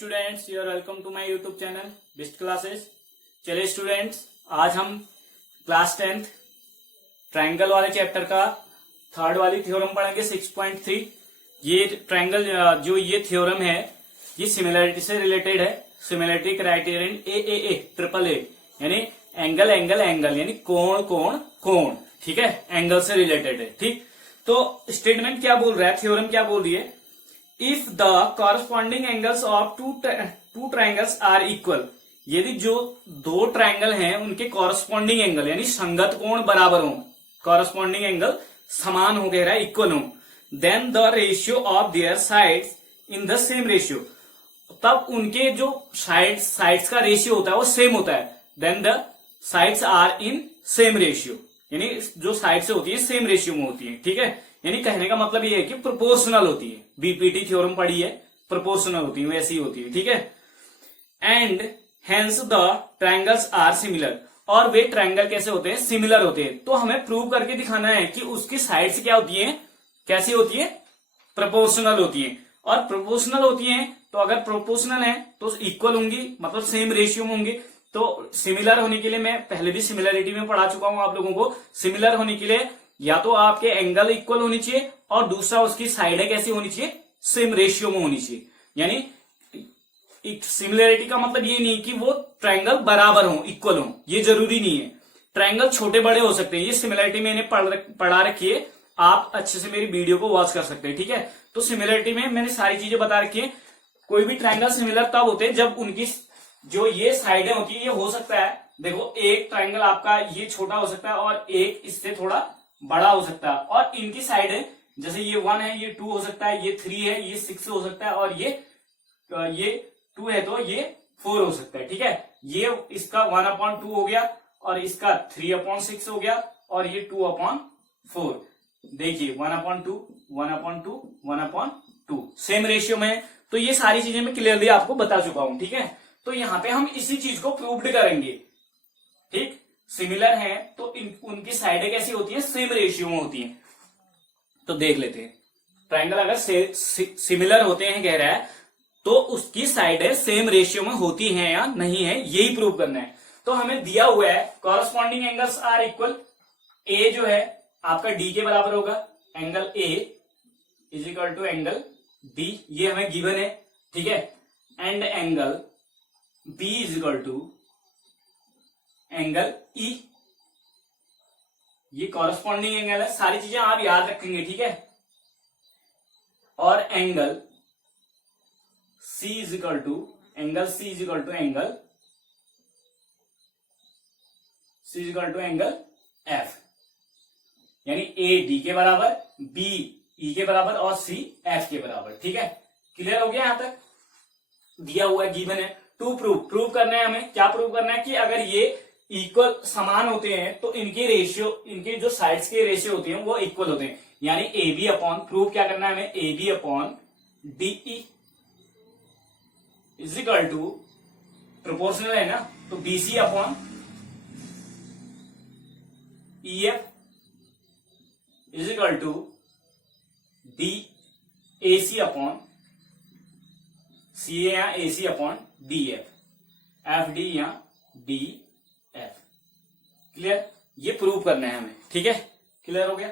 Students, you are welcome to my YouTube channel best classes. चलिए students, आज हम class 10th triangle वाले chapter का थर्ड वाली थ्योरम पढ़ेंगे 6.3। ये ट्रायंगल जो ये थ्योरम है ये सिमिलरिटी से रिलेटेड है। Similarity criterion A triple A यानी एंगल एंगल एंगल यानी कोण कोण कोण, ठीक है, एंगल से रिलेटेड है। ठीक, तो स्टेटमेंट क्या बोल रहा है, थ्योरम क्या बोल रही है, if the corresponding angles of two triangles are equal, यदि जो दो ट्राइंगल हैं उनके कॉरस्पॉन्डिंग एंगल यानी संगत कोण बराबर हो, कॉरस्पॉन्डिंग एंगल समान हो गया है, इक्वल हो, then the ratio of their sides in the same ratio, तब उनके जो साइड्स का रेशियो होता है वो सेम होता है। Then the sides are in same ratio, यानी जो साइड्स होती है सेम रेशियो में होती है। ठीक है, यानी कहने का मतलब ये है कि प्रोपोर्शनल होती है। बीपीटी थ्योरम पढ़ी है, प्रोपोर्शनल होती है, वैसी होती है। ठीक है, and hence the triangles are similar, और वे ट्रायंगल कैसे होते हैं, सिमिलर होते हैं। तो हमें प्रूव करके दिखाना है कि उसकी साइड्स क्या होती है, कैसी होती है, प्रोपोर्शनल होती है। और प्रोपोर्शनल होती है तो अगर प्रोपोर्शनल है तो इक्वल होंगी, मतलब सेम रेशियो में होंगी। तो सिमिलर होने के लिए, मैं पहले भी सिमिलरिटी में पढ़ा चुका हूं आप लोगों को, सिमिलर होने के लिए या तो आपके एंगल इक्वल होनी चाहिए और दूसरा उसकी साइडें कैसी होनी चाहिए, सेम रेशियो में होनी चाहिए। यानी सिमिलरिटी का मतलब ये नहीं कि वो ट्रायंगल बराबर हो, इक्वल हो, ये जरूरी नहीं है। ट्रायंगल छोटे बड़े हो सकते हैं। ये सिमिलरिटी मैंने पढ़ा रखी है, आप अच्छे से मेरी वीडियो को वॉच कर सकते हैं। ठीक है, तो सिमिलरिटी में मैंने सारी चीजें बता रखी है। कोई भी ट्रायंगल सिमिलर तब होते हैं जब उनकी जो ये साइडें होती है, ये हो सकता है, देखो एक ट्रायंगल आपका ये छोटा हो सकता है और एक इससे थोड़ा बड़ा हो सकता है, और इनकी साइडें जैसे ये 1 है, ये 2 हो सकता है, ये 3 है, ये 6 हो सकता है, और ये 2 है तो ये 4 हो सकता है। ठीक है, ये इसका 1/2 हो गया और इसका 3/6 हो गया और ये 2/4। देखिए 1/2 1/2 1/2 सेम रेशियो में है। तो ये सारी चीजें मैं क्लियरली आपको बता चुका हूं। ठीक है, तो यहां पे हम इसी चीज को प्रूव्ड करेंगे। ठीक, सिमिलर है तो उनकी साइडें कैसी होती है, सेम रेशियो में होती है। तो देख लेते हैं, ट्रायंगल अगर सिमिलर होते हैं कह रहा है तो उसकी साइडें सेम रेशियो में होती हैं या नहीं है, यही प्रूव करना है। तो हमें दिया हुआ है corresponding angles are equal, A जो है आपका डी के बराबर होगा, angle A is equal to angle D, ये हमें गिवन है। ठीक है, and angle B is equal to angle E, ये कॉरस्पॉन्डिंग एंगल है। सारी चीजें आप याद रखेंगे। ठीक है, और angle C is equal to angle F, यानी ए डी के बराबर, बी ई के बराबर और सी एफ के बराबर। ठीक है, क्लियर हो गया यहां तक, दिया हुआ है, गिवन है। टू प्रूव करना है हमें, क्या प्रूव करना है कि अगर ये इक्वल समान होते हैं तो इनके रेशियो, इनके जो साइड्स के रेशियो होते हैं वो इक्वल होते हैं। यानी ए बी अपॉन, प्रूव क्या करना है हमें, A B upon DE is equal to, proportional है ना, तो BC upon E F is equal to D A C upon C A या A C upon D F D या डी एफ। क्लियर, ये प्रूव करना है हमें। ठीक है, क्लियर हो गया।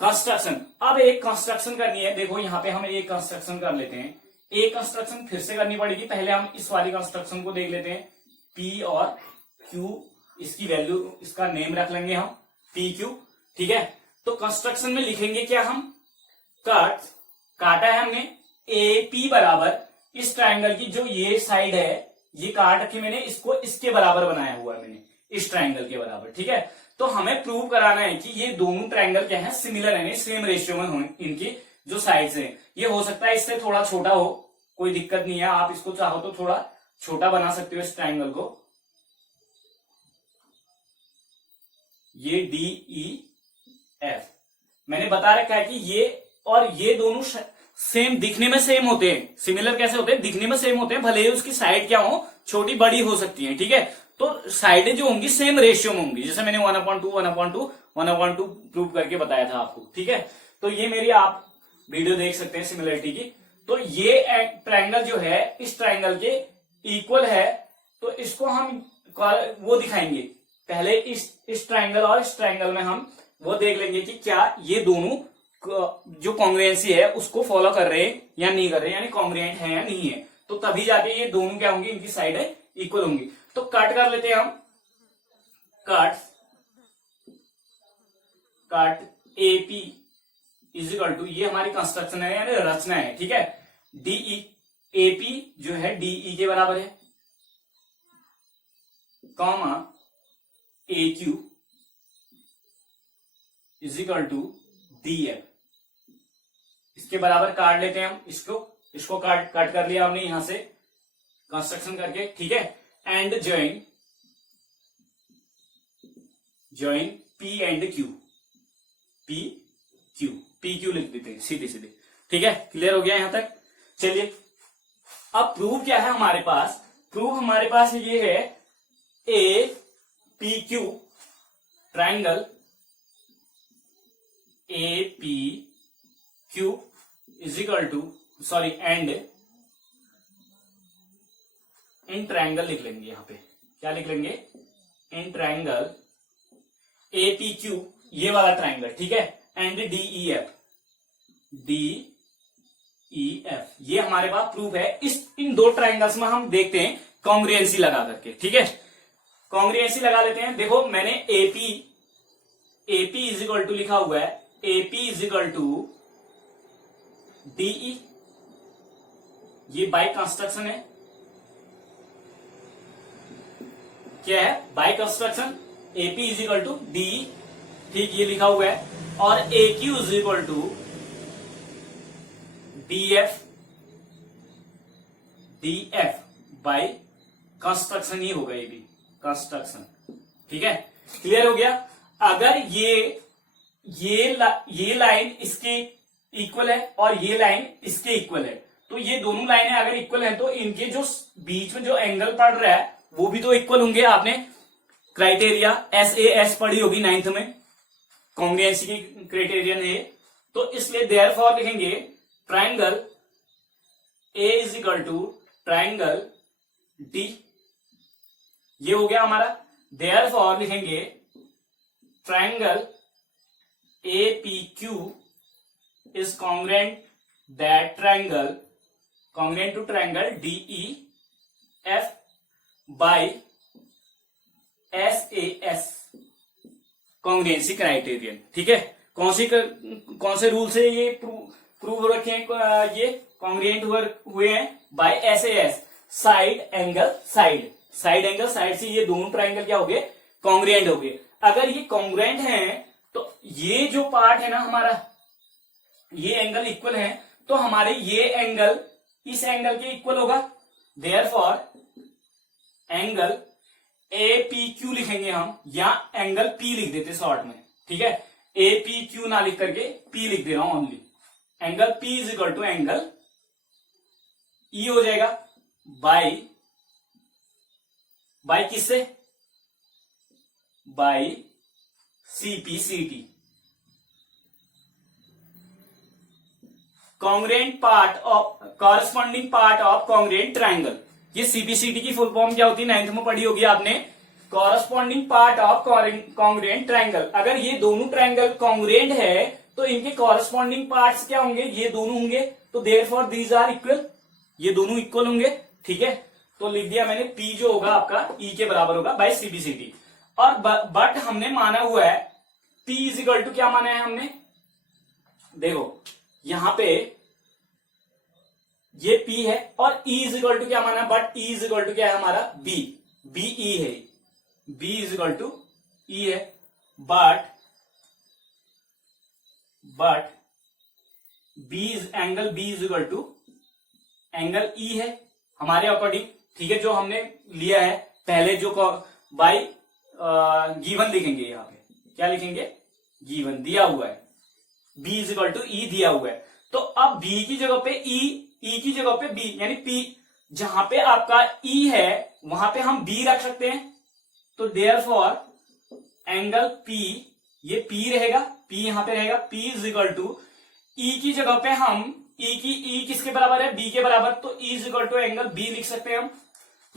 कंस्ट्रक्शन, अब एक कंस्ट्रक्शन करनी है। देखो यहां पे हम एक कंस्ट्रक्शन कर लेते हैं, एक कंस्ट्रक्शन फिर से करनी पड़ेगी। पहले हम इस वाली कंस्ट्रक्शन को देख लेते हैं, पी और क्यू, इसकी वैल्यू, इसका नेम रख लेंगे हम पी क्यू। ठीक है, तो कंस्ट्रक्शन में लिखेंगे क्या हम, काटा है हमने ए पी बराबर, इस ट्रायंगल की जो ये साइड है ये काट रखी मैंने, इसको इसके बराबर बनाया हुआ है मैंने, इस ट्रायंगल के बराबर। ठीक है, तो हमें प्रूव कराना है कि ये दोनों ट्रायंगल क्या है, सिमिलर है, सेम रेशियो में हों इनकी जो साइड्स हैं। ये हो सकता है इससे थोड़ा छोटा हो, कोई दिक्कत नहीं है, आप इसको चाहो तो थोड़ा छोटा बना सकते हो इस ट्रायंगल को। ये डी ई एफ मैंने बता रखा है कि ये और ये दोनों सेम, दिखने में सेम होते हैं। सिमिलर कैसे होते हैं, दिखने में सेम होते हैं, भले ही उसकी साइड क्या हो, छोटी बड़ी हो सकती है। ठीक है, तो साइडें जो होंगी सेम रेशियो में होंगी, जैसे मैंने 1/2 प्रूव करके बताया था आपको। ठीक है, तो ये मेरी आप वीडियो देख सकते हैं सिमिलरिटी की। तो ये ट्रायंगल जो है इस ट्रायंगल के इक्वल है, तो इसको हम वो दिखाएंगे। पहले इस ट्रायंगल और इस ट्रायंगल में हम वो देख लेंगे कि क्या ये दोनों जो कॉन्ग्रुएंसी है उसको फॉलो कर रहे हैं या नहीं कर रहे, यानी कॉन्ग्रुएंट है या नहीं है, तो तभी जाके ये दोनों क्या होंगे, इनकी साइड है इक्वल होंगी। तो कट कर लेते हैं हम। Cut AP is equal to, ये हमारी कंस्ट्रक्शन है यानी रचना है, ठीक है। डीई, एपी जो है डीई के बराबर है, comma A Q is equal to D F. इसके बराबर काट लेते हैं हम इसको काट कर लिया हमने यहां से कंस्ट्रक्शन करके, ठीक है। And join P and Q, P Q लिख देते हैं सीधे सीधे, ठीक है। क्लियर हो गया यहां तक। चलिए अब प्रूफ क्या है हमारे पास। प्रूफ हमारे पास ये है A P Q triangle A P Q is equal to and in triangle लिख लेंगे यहां पे, क्या लिख लेंगे, in triangle A P Q, ये वाला ट्राइंगल, ठीक है। एंड डीई एफ, ये हमारे पास प्रूफ है। इन दो ट्राइंगल्स में हम देखते हैं कॉन्ग्रुएंसी लगा करके, ठीक है। कॉन्ग्रुएंसी लगा लेते हैं। देखो मैंने एपी इज इक्वल टू लिखा हुआ है, AP is equal to DE, ये बाय कंस्ट्रक्शन है, क्या है, by construction. AP is equal to DE, ठीक, ये लिखा हुआ है। और A Q is equal to DF by construction ही होगा, ये भी कंस्ट्रक्शन, ठीक है। क्लियर हो गया। अगर ये लाइन इसके इक्वल है और ये लाइन इसके इक्वल है, तो ये दोनों लाइनें अगर इक्वल हैं तो इनके जो बीच में जो एंगल पड़ रहा है वो भी तो इक्वल होंगे। आपने क्राइटेरिया SAS पढ़ी होगी 9th में, कॉन्ग्रुएंसी की क्राइटेरियन है। तो इसलिए देयरफॉर लिखेंगे triangle A is equal to triangle D, ये हो गया हमारा। देयरफॉर लिखेंगे triangle A P Q is congruent that triangle, congruent to triangle DE F by SAS congruency criterion, ठीक है। कौन से रूल से ये प्रूव रखे हैं, ये कॉन्ग्रुएंट हुए हैं by SAS, side angle side से ये दोनों ट्राइंगल क्या हो गए, कॉन्ग्रुएंट हो गए। अगर ये कॉन्ग्रुएंट हैं तो ये जो पार्ट है ना हमारा, ये एंगल इक्वल है, तो हमारे ये एंगल इस एंगल के इक्वल होगा। देयरफॉर एंगल APQ लिखेंगे हम, या एंगल P लिख देते शॉर्ट में, ठीक है। APQ ना लिख करके P लिख दे रहा हूं only. Angle P is equal to angle E हो जाएगा बाय किससे, by CPCT, congruent part of corresponding part of congruent triangle. ये CPCT की फुल फॉर्म क्या होती है, 9th में पढ़ी होगी आपने। Corresponding part of congruent triangle. अगर ये दोनों ट्राइंगल कॉन्ग्रुएंट है तो इनके कॉरस्पॉन्डिंग पार्ट्स क्या होंगे, ये दोनों होंगे। तो देयरफॉर दीज आर इक्वल, ये दोनों इक्वल होंगे, ठीक है। तो लिख दिया मैंने P जो होगा आपका E के बराबर होगा बाय CPCT। और बट हमने माना हुआ है P इज इक्वल टू, क्या माना है हमने, देखो यहां पे ये P है और E इज इक्वल टू क्या माना, but E is equal to क्या है हमारा BE है, B is equal to E है। But angle B is equal to angle E है हमारे अकॉर्डिंग, ठीक है। जो हमने लिया है पहले, जो बाय गिवन लिखेंगे, यहाँ पे क्या लिखेंगे, गिवन दिया हुआ है, B is equal to E दिया हुआ है। तो अब B की जगह पे E की जगह पे B, यानी P, जहां पे आपका E है वहां पे हम B रख सकते हैं। तो देयरफॉर एंगल P, ये P रहेगा, P यहां पे रहेगा, P is equal to E की जगह पे हम ई किसके बराबर है, बी के बराबर, तो E is equal to angle B लिख सकते हैं हम,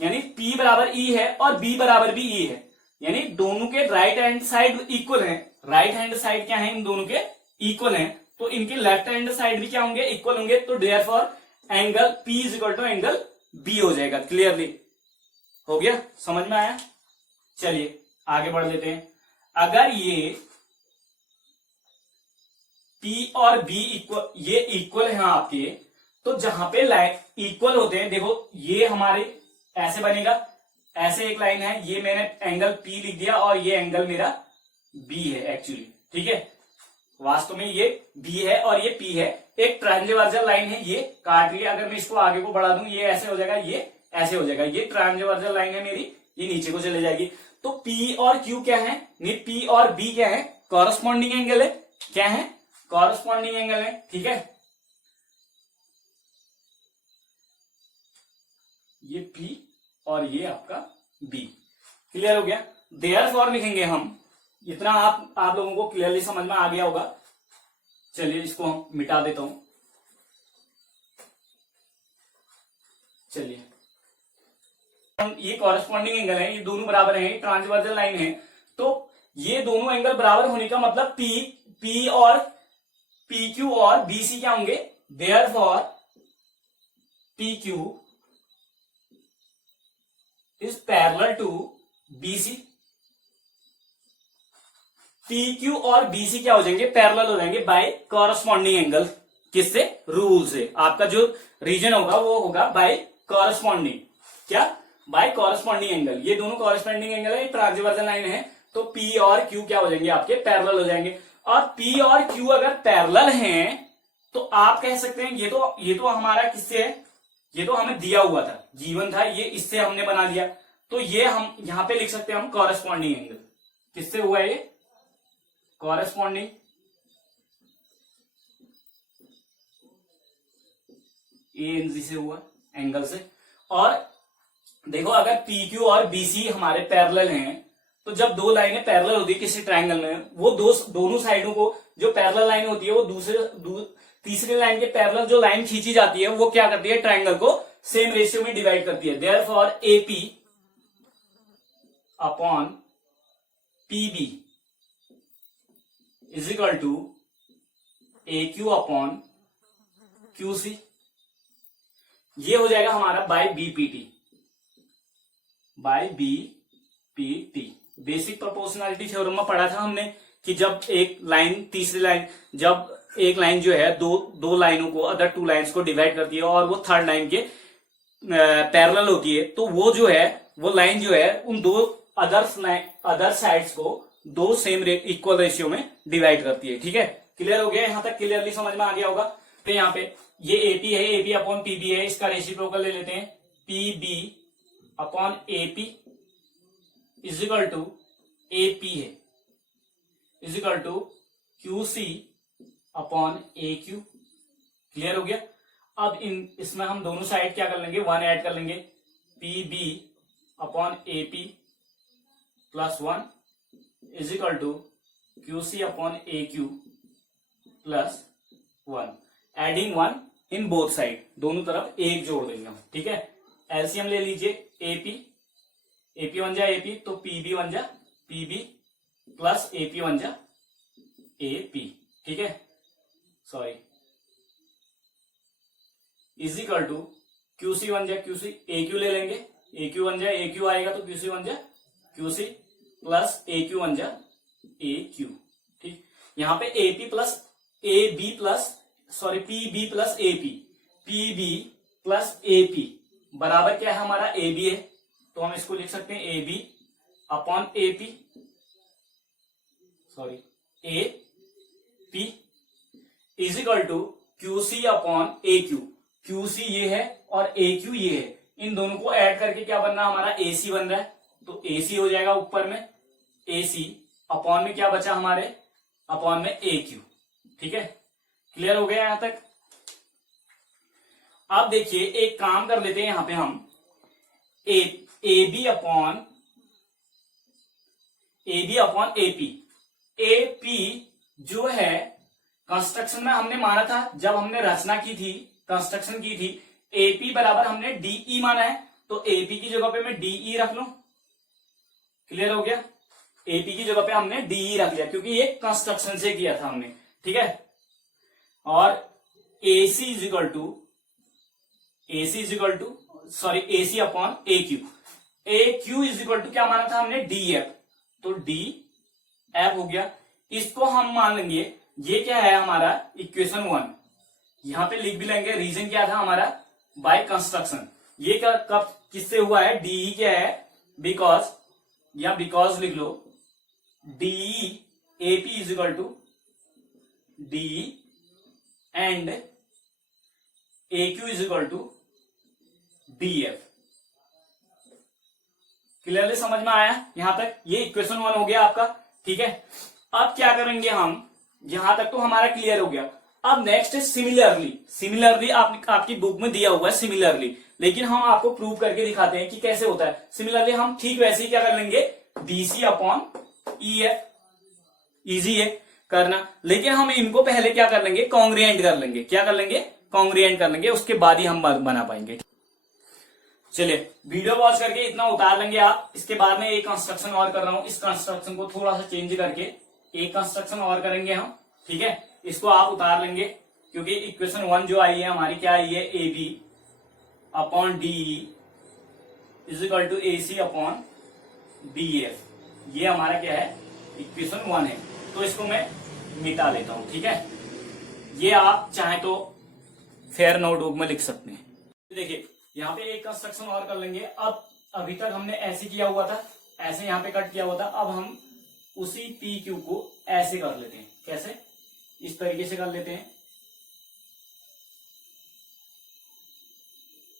यानी पी बराबर ई है और बी बराबर भी ई है, यानी दोनों के राइट हैंड साइड इक्वल है। राइट हैंड साइड क्या है, इन दोनों के इक्वल है, तो इनके लेफ्ट हैंड साइड भी क्या होंगे, इक्वल होंगे, तो therefore angle P is equal to angle B हो जाएगा। क्लियरली हो गया, समझ में आया। चलिए आगे बढ़ लेते हैं। अगर ये P और B इक्वल, ये इक्वल है आपके, तो जहां पे लाइन इक्वल होते हैं, देखो ये हमारे ऐसे बनेगा, ऐसे एक लाइन है, ये मैंने एंगल P लिख दिया और ये एंगल मेरा B है एक्चुअली, ठीक है, वास्तव में ये B है और ये P है, एक ट्रांसवर्सल लाइन है, ये काट लिया। अगर मैं इसको आगे को बढ़ा दूं, ये ऐसे हो जाएगा, ये ऐसे हो जाएगा, ये ट्रांसवर्सल लाइन है मेरी, ये नीचे को चले जाएगी। तो P और Q क्या है, नहीं P और B क्या है, कॉरस्पॉन्डिंग एंगल है, क्या है, कॉरस्पॉन्डिंग एंगल है, ठीक है। ये P और ये आपका B, क्लियर हो गया। देयरफॉर लिखेंगे हम, इतना आप लोगों को क्लियरली समझ में आ गया होगा। चलिए इसको हम मिटा देता हूं। चलिए ये कॉरस्पॉन्डिंग एंगल है, ये दोनों बराबर हैं, ट्रांसवर्सल लाइन है, तो ये दोनों एंगल बराबर होने का मतलब P और PQ और BC क्या होंगे, therefore PQ is parallel to BC। PQ और BC क्या हो जाएंगे, पैरेलल हो जाएंगे बाय कॉरस्पॉन्डिंग एंगल, किससे, रूल से। आपका जो रीजन होगा वो होगा बाय कॉरस्पॉन्डिंग, क्या, बाय कॉरस्पॉन्डिंग एंगल। ये दोनों कॉरस्पॉन्डिंग एंगल है, ट्रांसवर्सल लाइन है, तो P और Q क्या हो जाएंगे, आपके पैरेलल हो जाएंगे। और P और Q अगर पैरेलल हैं तो आप कह सकते हैं ये तो हमारा किससे है, ये तो हमें दिया हुआ था, गिवन था, ये इससे हमने बना दिया, तो ये हम यहां पे लिख सकते हैं हम कॉरस्पॉन्डिंग एंगल। किससे हुआ है ये, कॉरस्पॉन्डिंग ANG से हुआ, एंगल से। और देखो अगर PQ और BC हमारे पैरेलल हैं, तो जब दो लाइनें पैरेलल होती है किसी ट्रायंगल में, वो दोनों साइडों को, जो पैरेलल लाइन होती है वो तीसरी लाइन के पैरेलल जो लाइन खींची जाती है वो क्या करती है, ट्रायंगल को सेम रेशियो में डिवाइड करती है। Therefore AP upon PB is equal to AQ upon QC, ये हो जाएगा हमारा by BPT, by BPT। Basic proportionality theorem में पढ़ा था हमने कि जब एक लाइन तीसरी लाइन, जब एक लाइन जो है दो लाइनों को, अदर टू लाइंस को डिवाइड करती है और वो थर्ड लाइन के पैरेलल होती है, तो वो जो है वो लाइन जो है उन दो अदर साइड्स को दो सेम इक्वल रेशियो में डिवाइड करती है, ठीक है। क्लियर हो गया, यहां तक क्लियरली समझ में आ गया होगा। तो यहाँ पे ये AP है, AP अपॉन PB है, इसका रेसिप्रोकल ले लेते हैं, PB upon AP is equal to AP है, is equal to QC upon AQ। Clear हो गया। अब इसमें हम दोनों साइड क्या कर लेंगे, 1 ऐड कर लेंगे, PB upon AP plus 1 is equal to QC upon AQ plus 1, adding 1 in both side, दोनों तरफ एक जोड़ देंगे हम, ठीक है। एलसीएम ले लीजिए, AP बन जा AP, तो PB बन जा PB प्लस AP बन जा AP, ठीक है, sorry, is equal to QC बन जा QC, AQ ले लेंगे, AQ बन जा AQ आएगा तो QC बन जा QC प्लस AQ बन जा AQ, ठीक। यहां पे AP plus AB plus sorry PB plus AP, PB plus AP बराबर क्या है हमारा, AB है, तो हम इसको लिख सकते हैं AB upon AP, sorry AP is equal to QC upon AQ। QC ये है और AQ ये है, इन दोनों को ऐड करके क्या बनना हमारा, AC बन रहा है, तो AC हो जाएगा ऊपर में AC, अपॉन में क्या बचा हमारे, अपॉन में AQ, ठीक है। क्लियर हो गया यहां तक। अब देखिए एक काम कर लेते हैं, यहां पे हम AB अपॉन AP, AP जो है कंस्ट्रक्शन में हमने माना था, जब हमने रचना की थी, कंस्ट्रक्शन की थी, एपी बराबर हमने डीई माना है, तो एपी की जगह पे मैं डीई रख लूं। क्लियर हो गया? एपी की जगह पे हमने डीई रख लिया क्योंकि ये कंस्ट्रक्शन से किया था हमने, ठीक है। और AC is equal to sorry AC upon A Q is equal to क्या माना था हमने? डी एफ, तो डी एफ हो गया। इसको हम मान लेंगे, ये क्या है हमारा इक्वेशन 1, यहां पे लिख भी लेंगे। रीजन क्या था हमारा? By construction. ये कब किससे हुआ है? डीई क्या है? बिकॉज, या बिकॉज लिख लो, DE AP is equal to DE and A Q is equal to D F. Clearly समझ में आया यहां तक? ये इक्वेशन 1 हो गया आपका, ठीक है। अब क्या करेंगे हम, यहां तक तो हमारा क्लियर हो गया। अब नेक्स्ट है सिमिलरली आपकी बुक में दिया हुआ है सिमिलरली, लेकिन हम आपको प्रूव करके दिखाते हैं कि कैसे होता है सिमिलरली। हम ठीक वैसे ही क्या कर लेंगे? BC upon E F, easy है करना, लेकिन हम इनको पहले क्या कर लेंगे? कॉन्ग्रुएंट कर लेंगे। क्या कर लेंगे? कॉन्ग्रुएंट कर लेंगे, उसके बाद ही हम बना पाएंगे। चलिए वीडियो पॉज करके इतना उतार लेंगे आप। इसके बाद में एक कंस्ट्रक्शन और कर रहा हूं, इस कंस्ट्रक्शन को थोड़ा सा चेंज करके एक कंस्ट्रक्शन और करेंगे हम, ठीक है। इसको आप उतार लेंगे क्योंकि इक्वेशन 1 जो आई है हमारी, क्या आई है? A B upon D is equal to A C upon D F. ये हमारा क्या है? इक्वेशन 1 है। तो इसको मैं मिटा लेता हूं, ठीक है। ये आप चाहे तो फेयर नोटबुक में लिख सकते हैं। देखिए यहाँ पे एक कंस्ट्रक्शन और कर लेंगे। अब अभी तक हमने ऐसे किया हुआ था, ऐसे यहाँ पे कट किया हुआ था। अब हम उसी पी क्यू को ऐसे कर लेते हैं। कैसे? इस तरीके से कर लेते हैं।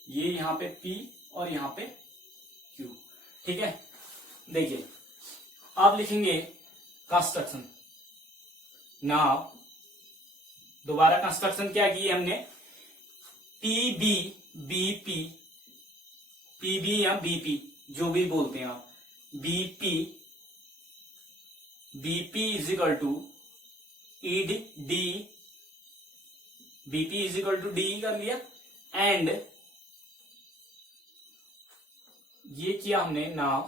ये यहाँ पे P और यहाँ पे Q, ठीक है। देखिए अब लिखेंगे कंस्ट्रक्शन। नाउ दोबारा कंस्ट्रक्शन क्या की हमने? PB BP, PB या BP जो भी बोलते हैं आप, BP is equal to ED D, BP is equal to D कर लिया। एंड ये किया हमने नाउ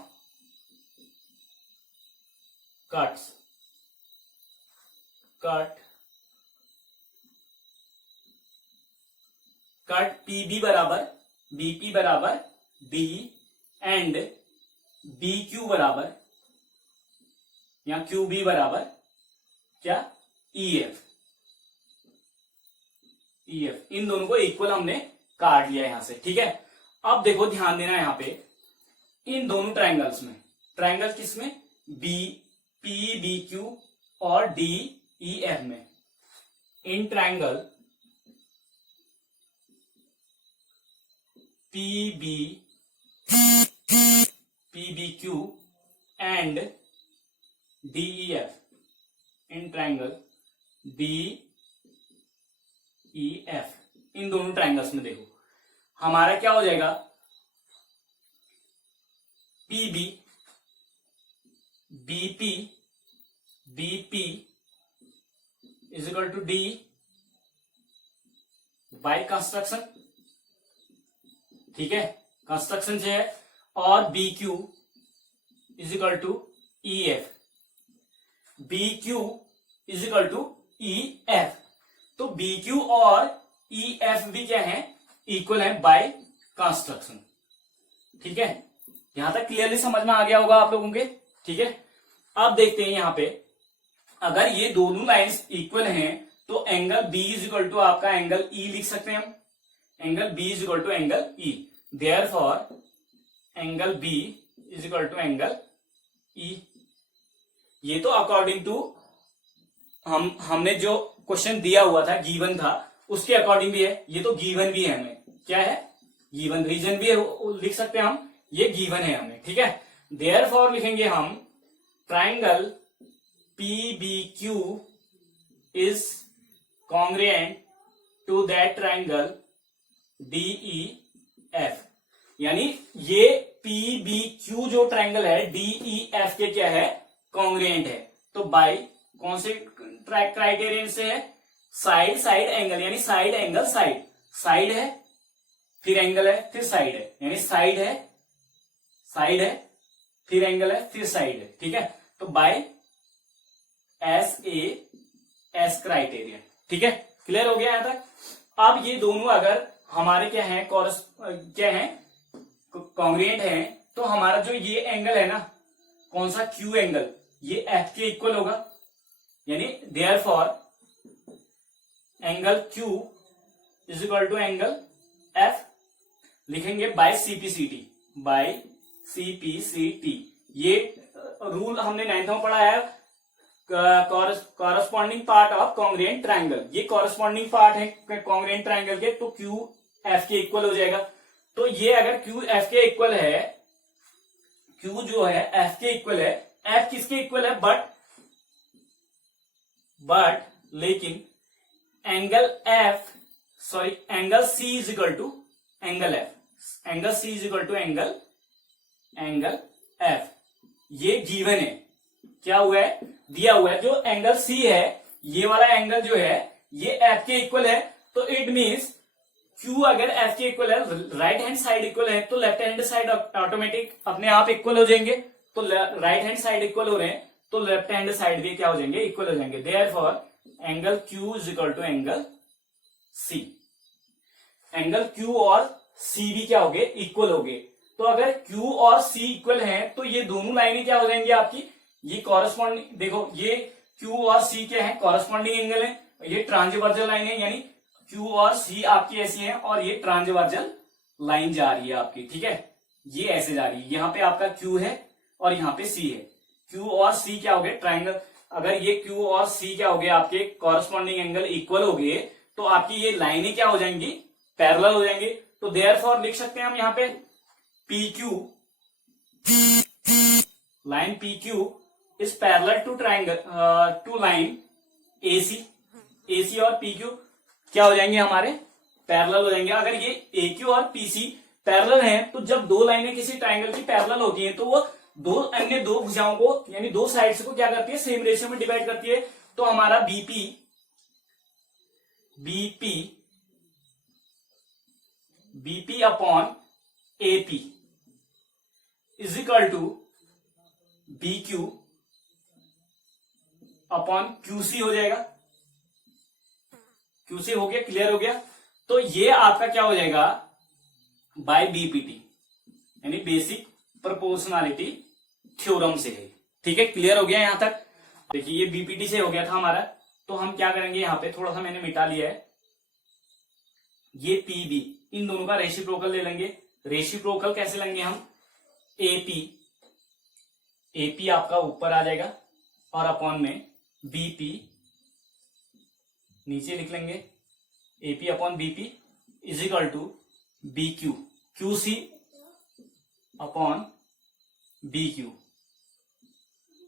कट PB बराबर BP बराबर D एंड BQ बराबर या QB बराबर क्या? EF। इन दोनों को इक्वल हमने काट लिया यहां से, ठीक है। अब देखो ध्यान देना यहां पे, इन दोनों ट्रायंगल्स में, ट्रायंगल किसमें? PBQ और DEF में। In triangle PBQ and DEF, in triangle DEF, इन दोनों ट्रायंगल्स में देखो हमारा क्या हो जाएगा? PB BP is equal to D by construction, ठीक है, कंस्ट्रक्शन से है। और BQ is equal to EF, BQ is equal to EF। तो BQ और EF भी क्या है? इक्वल है बाय कंस्ट्रक्शन, ठीक है। यहां तक क्लियरली समझ में आ गया होगा आप लोगों के, ठीक है। अब देखते हैं यहां पे, अगर ये दोनों लाइंस इक्वल हैं तो angle B is equal to आपका एंगल E लिख सकते हैं हम। Angle B is equal to angle E, therefore angle B is equal to angle E। ये तो अकॉर्डिंग टू हमने जो क्वेश्चन दिया हुआ था, गिवन था, उसके अकॉर्डिंग भी है। ये तो गिवन भी है हमें, क्या है? गिवन। रीजन भी है, लिख सकते हैं हम, ये गिवन है हमें, ठीक है। देयरफॉर लिखेंगे हम triangle PBQ is congruent to that triangle DEF। यानी ये PBQ जो ट्राइंगल है DEF के क्या है? कॉन्ग्रुएंट है। तो बाय कौन से क्राइटेरियन से है? साइड साइड एंगल यानी साइड एंगल साइड, साइड है फिर एंगल है फिर साइड है, यानी साइड है फिर एंगल है फिर साइड है, ठीक है। तो बाय SAS क्राइटेरिया, ठीक है, क्लियर हो गया यहां तक। अब ये दोनों अगर हमारे क्या है कॉन्ग्रुएंट है, तो हमारा जो ये एंगल है ना, कौन सा, Q एंगल, ये F के इक्वल होगा, यानी therefore angle Q is equal to angle F। लिखेंगे बाय CPCT। ये रूल हमने 9th में पढ़ा है, corresponding part of congruent triangle. ये कॉरस्पॉन्डिंग पार्ट है कॉन्ग्रुएंट ट्रायंगल के, तो Q F के इक्वल हो जाएगा। तो ये अगर Q F के इक्वल है, Q जो है F के इक्वल है, F किसके इक्वल है, बट लेकिन angle C is equal to angle F, angle C is equal to angle F। ये गिवन है, क्या हुआ है, दिया हुआ है। जो एंगल C है, ये वाला एंगल जो है ये F के इक्वल है, तो इट मीन्स Q अगर F के इक्वल है, राइट हैंड साइड इक्वल है, तो लेफ्ट हैंड साइड ऑटोमेटिक अपने आप इक्वल हो जाएंगे। तो राइट हैंड साइड इक्वल हो रहे हैं, तो लेफ्ट हैंड साइड भी क्या हो जाएंगे, इक्वल हो जाएंगे। Therefore angle Q is equal to angle C। Angle Q और C भी क्या हो गए, इक्वल हो गए। तो अगर Q और C इक्वल हैं, तो ये दोनों लाइनें क्या हो जाएंगी आपकी, ये कॉरस्पॉन्डिंग, देखो ये Q और C क्या है, कॉरस्पॉन्डिंग एंगल है, ये ट्रांसवर्जल लाइन है, यानी Q और C आपकी ऐसी है और ये ट्रांसवर्जल लाइन जा रही है आपकी, ठीक है, ये ऐसे जा रही है। यहाँ पे आपका Q है और यहाँ पे C है। Q और C क्या हो गए, ट्राइंगल। अगर ये Q और C क्या हो गए, आपके कॉरस्पॉन्डिंग एंगल इक्वल हो गए, तो आपकी ये लाइनें क्या हो जाएंगी, पैरेलल हो जाएंगे। तो देयरफॉर लिख सकते हैं हम यहाँ पे PQ, line PQ is parallel to triangle to line AC और PQ क्या हो जाएंगे, हमारे पैरेलल हो जाएंगे। अगर ये AQ और PC पैरेलल हैं, तो जब दो लाइनें किसी ट्राइंगल की पैरेलल होती हैं, तो वो दो अन्य दो भुजाओं को यानी दो साइड्स को क्या करती है, सेम रेशियो में डिवाइड करती है। तो हमारा BP upon AP is equal to BQ upon QC हो जाएगा। QC हो गया, क्लियर हो गया। तो ये आपका क्या हो जाएगा, बाय BPT, यानी बेसिक प्रोपोर्शनैलिटी थ्योरम से है, ठीक है, क्लियर हो गया यहां तक। देखिए ये BPT से हो गया था हमारा, तो हम क्या करेंगे, यहां पे थोड़ा सा मैंने मिटा लिया है, ये PB, इन दोनों का रेसिप्रोकल ले लेंगे। रेसिप्रोकल कैसे लेंगे हम, AP आपका ऊपर आ जाएगा और अपॉन में BP नीचे लिख लेंगे, AP upon BP is equal to BQ, QC upon BQ,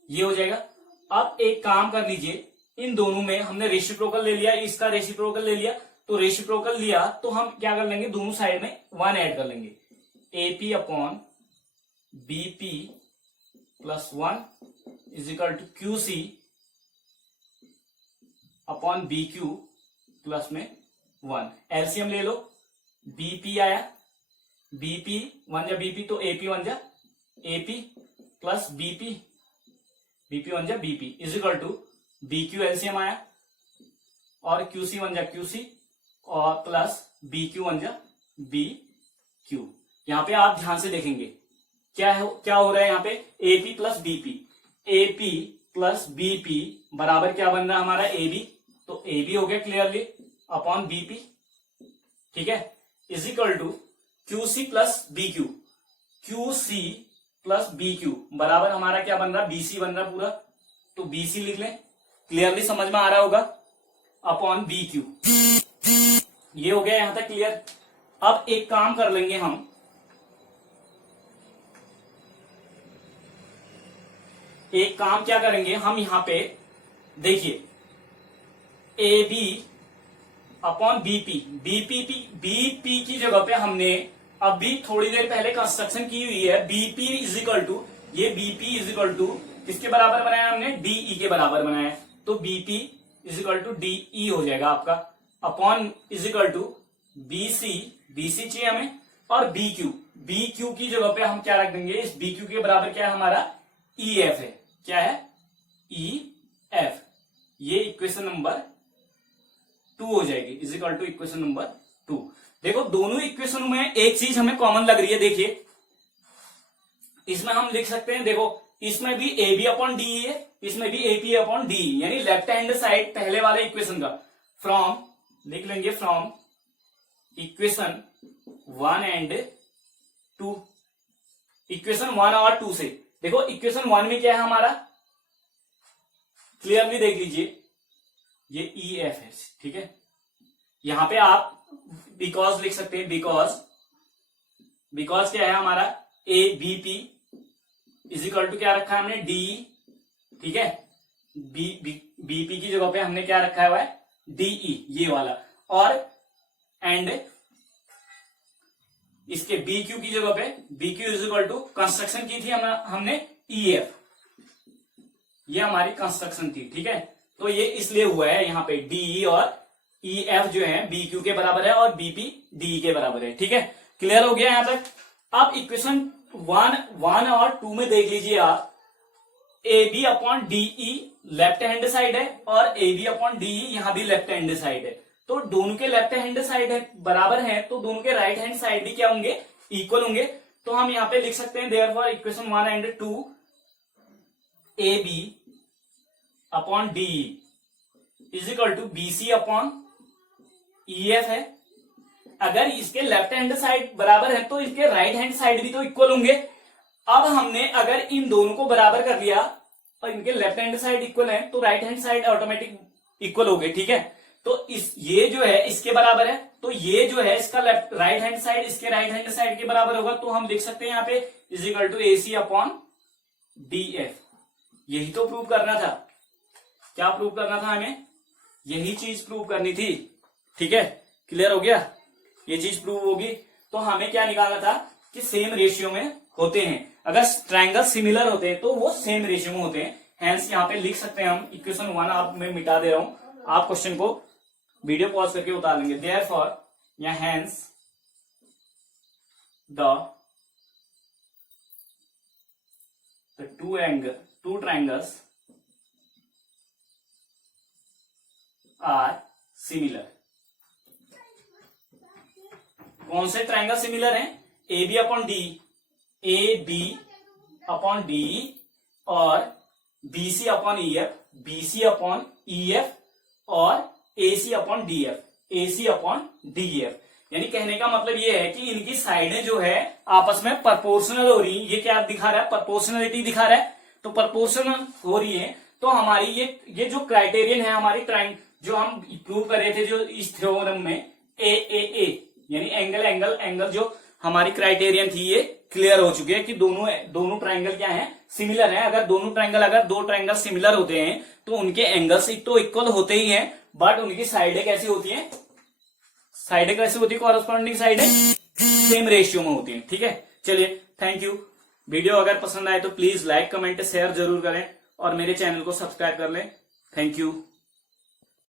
ये हो जाएगा। अब एक काम कर लीजिए, इन दोनों में हमने रेसिप्रोकल ले लिया, इसका रेसिप्रोकल ले लिया, तो रेसिप्रोकल लिया तो हम क्या कर लेंगे, दोनों साइड में 1 ऐड कर लेंगे। AP upon BP plus 1 is equal to QC upon BQ plus में 1। एलसीएम ले लो, BP आया, BP 1 जा BP, तो AP 1 जा AP प्लस BP 1 जा BP is equal to BQ LCM आया और QC 1 जा QC और प्लस BQ 1 जा BQ। यहां पे आप ध्यान से देखेंगे क्या हो रहा है, यहाँ पे AP प्लस BP बराबर क्या बन रहा है हमारा, AB। तो AB हो गया क्लियरली अपॉन BP, ठीक है, is equal to QC plus BQ, QC plus BQ बराबर हमारा क्या बन रहा, BC बन रहा पूरा। तो BC लिख लें, क्लियरली समझ में आ रहा होगा, अपॉन BQ। ये हो गया यहां तक क्लियर। अब एक काम कर लेंगे हम, एक काम क्या करेंगे हम, यहां पे देखिए AB अपॉन BP की जगह पे हमने अभी थोड़ी देर पहले कंस्ट्रक्शन की हुई है। BP इज इक्वल टू, ये BP इज इक्वल टू किसके बराबर बनाया हमने, DE के बराबर बनाया है। तो BP is equal to D E हो जाएगा आपका, upon is equal to B C, B C चाहिए हमें, और बी क्यू, बी क्यू की जगह पे हम क्या रख देंगे, इस बी क्यू के बराबर क्या है हमारा, ई एफ है, क्या है, ई एफ। ये इक्वेशन नंबर 2 हो जाएगी, is equal to equation number 2। देखो दोनों इक्वेशनों में एक चीज हमें कॉमन लग रही है, देखिए इसमें हम लिख सकते हैं, देखो इसमें भी ए बी अपॉन डी है, इसमें भी ए पी अपॉन डी, यानी लेफ्ट हैंड साइड पहले वाले इक्वेशन का, फ्रॉम लिख लेंगे फ्रॉम इक्वेशन 1 एंड 2, इक्वेशन 1 और 2 से। देखो इक्वेशन 1 में क्या है हमारा, क्लियरली देख लीजिए, ये ई एफ है, ठीक है। यहां पे आप बिकॉज लिख सकते हैं, बिकॉज क्या है हमारा, A B P is equal to क्या रखा है हमने, डी, ठीक है, बीपी की जगह पे हमने क्या रखा है, डीई, ये वाला, और एंड इसके बी क्यू की जगह पे B Q is equal to construction की थी हमने ई एफ, ये हमारी कंस्ट्रक्शन थी, ठीक है। तो ये इसलिए हुआ है यहाँ पे डीई और ई एफ जो है बी क्यू के बराबर है और बीपी डी के बराबर है, ठीक है। क्लियर हो गया यहां तक। अब इक्वेशन 1 और 2 में देख लीजिए आप, A B upon DE left hand side है और ए बी अपॉन डीई यहां भी लेफ्ट हैंड साइड है, तो दोनों के लेफ्ट हैंड साइड है बराबर है, तो दोनों के राइट हैंड साइड भी क्या होंगे, इक्वल होंगे। तो हम यहां पे लिख सकते हैं therefore equation 1 and 2 A B upon DE is equal to B C upon E F है। अगर इसके लेफ्ट हैंड साइड बराबर है तो इसके राइट हैंड साइड भी तो इक्वल होंगे। अब हमने अगर इन दोनों को बराबर कर लिया और इनके लेफ्ट हैंड साइड इक्वल है तो right hand side automatic equal हो गए, ठीक है। तो ये जो है इसके बराबर है, तो ये जो है इसका लेफ्ट राइट हैंड साइड इसके राइट हैंड साइड के बराबर होगा, तो हम लिख सकते हैं यहाँ पे is equal to A C upon D F. यही तो प्रूव करना था, क्या प्रूव करना था हमें, यही चीज प्रूव करनी थी, ठीक है। क्लियर हो गया, ये चीज प्रूव होगी तो हमें क्या निकालना था कि सेम रेशियो में होते हैं, अगर ट्रायंगल सिमिलर होते हैं तो वो सेम रेशियो में होते हैं। हेंस यहाँ पे लिख सकते हैं हम इक्वेशन 1 आप मैं मिटा दे रहा हूं, आप क्वेश्चन को वीडियो पॉज करके उतार लेंगे। देयरफॉर या hence the two triangles are similar. कौन से ट्रायंगल सिमिलर हैं, A B upon D, A B upon D और B C upon E F, B C upon E F और A C upon D F, A C upon D F. यानी कहने का मतलब ये है कि इनकी साइडें जो है आपस में प्रोपोर्शनल हो रही, ये क्या दिखा रहा है, प्रोपोर्शनलिटी दिखा रहा है, तो प्रोपोर्शनल हो रही है। तो हमारी ये जो क्राइटेरियन है हमारी ट्राइंग जो हम प्रूव कर रहे थे जो इस थ्योरम में ए यानी एंगल जो हमारी क्राइटेरियन थी ये क्लियर हो चुकी है कि दोनों ट्रायंगल क्या हैं, सिमिलर हैं। अगर दो ट्रायंगल सिमिलर होते हैं तो उनके एंगल्स तो इक्वल होते ही हैं, बट उनकी साइडें कैसी होती हैं, कॉरेस्पॉन्डिंग साइडें सेम रेशियो में होती हैं, ठीक है। चलिए थैंक यू। वीडियो अगर पसंद आए तो प्लीज लाइक कमेंट शेयर जरूर करें और मेरे चैनल को सब्सक्राइब कर लें। Thank you.